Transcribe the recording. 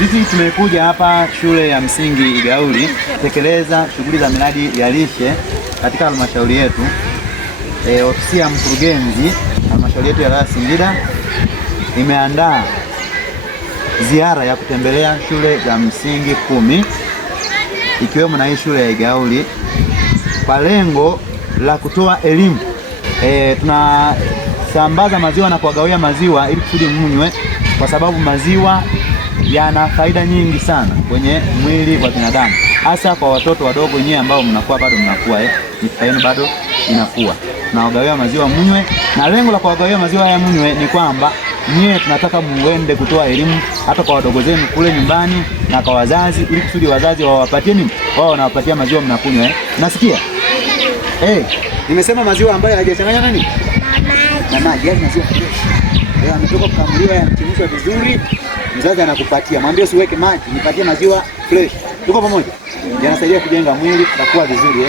Sisi tumekuja hapa shule ya msingi Igauli tekeleza shughuli za miradi ya lishe katika halmashauri yetu. Ofisi ya mkurugenzi halmashauri yetu ya wilaya Singida imeandaa ziara ya kutembelea shule za msingi 10 ikiwemo na hii shule ya Igauli kwa lengo la kutoa elimu. Tunasambaza maziwa na kuwagawia maziwa ili kusudi mnywe, kwa sababu maziwa yana faida nyingi sana kwenye mwili wa binadamu, hasa kwa watoto wadogo wenyewe ambao bado mnakuwa mifupa yenu bado inakuwa. Tunawagawia maziwa mnywe, na lengo la kuwagawia maziwa haya mnywe ni kwamba nyie tunataka muende kutoa elimu hata kwa wadogo zenu kule nyumbani na kwa wazazi, ili kusudi wazazi wawapatie nini, wao wanawapatia maziwa mnakunywa. Nasikia nimesema maziwa ambayo hajachanganywa nani na maji, yaani maziwa fresh. Ametoka kukamuliwa, yanachemshwa vizuri, mzazi anakupatia, mwambie usiweke maji, nipatie maziwa fresh. Tuko pamoja? Yanasaidia kujenga mwili, tutakuwa vizuri